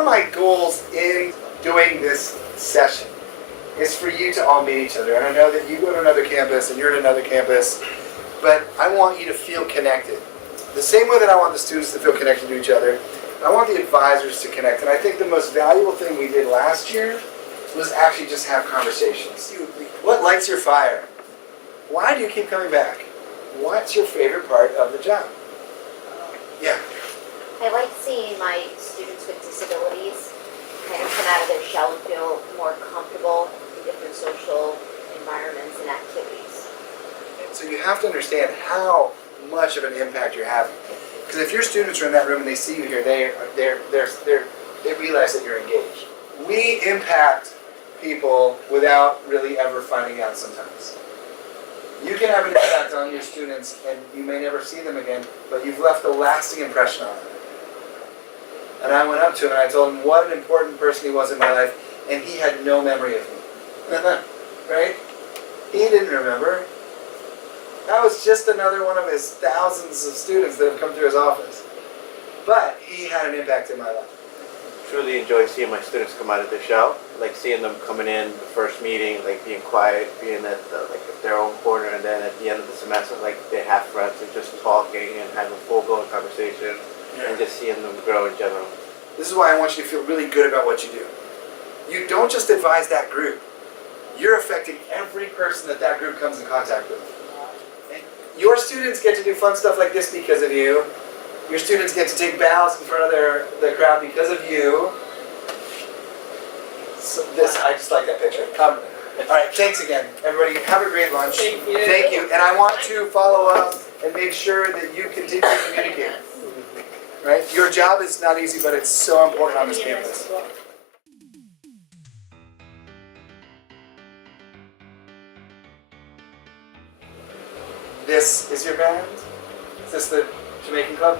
of my goals in doing this session is for you to all meet each other. And I know that you go to another campus and you're at another campus, but I want you to feel connected. The same way that I want the students to feel connected to each other, I want the advisors to connect. And I think the most valuable thing we did last year was actually just have conversations. What lights your fire? Why do you keep coming back? What's your favorite part of the job? Yeah. I like seeing my students with disabilities kind of come out of their shell and feel more comfortable in different social environments and activities. So you have to understand how much of an impact you're having. Because if your students are in that room and they see you here, they realize that you're engaged. We impact people without really ever finding out sometimes. You can have an impact on your students and you may never see them again, but you've left a lasting impression on them. And I went up to him and I told him what an important person he was in my life, and he had no memory of me. Right? He didn't remember. I was just another one of his thousands of students that have come through his office. But he had an impact in my life. Truly enjoy seeing my students come out of their shell, like seeing them coming in the first meeting, like being quiet, being at their own corner, and then at the end of the semester, like they have friends and just talking and having a full-blown conversation, and just seeing them grow in general. This is why I want you to feel really good about what you do. You don't just advise that group. You're affecting every person that group comes in contact with. And your students get to do fun stuff like this because of you. Your students get to take bows in front of the crowd because of you. So I just like that picture. All right, thanks again, everybody. Have a great lunch. Thank you. Thank you. And I want to follow up and make sure that you continue to communicate. Right? Your job is not easy, but it's so important on this campus. This is your band? Is this the Jamaican Club?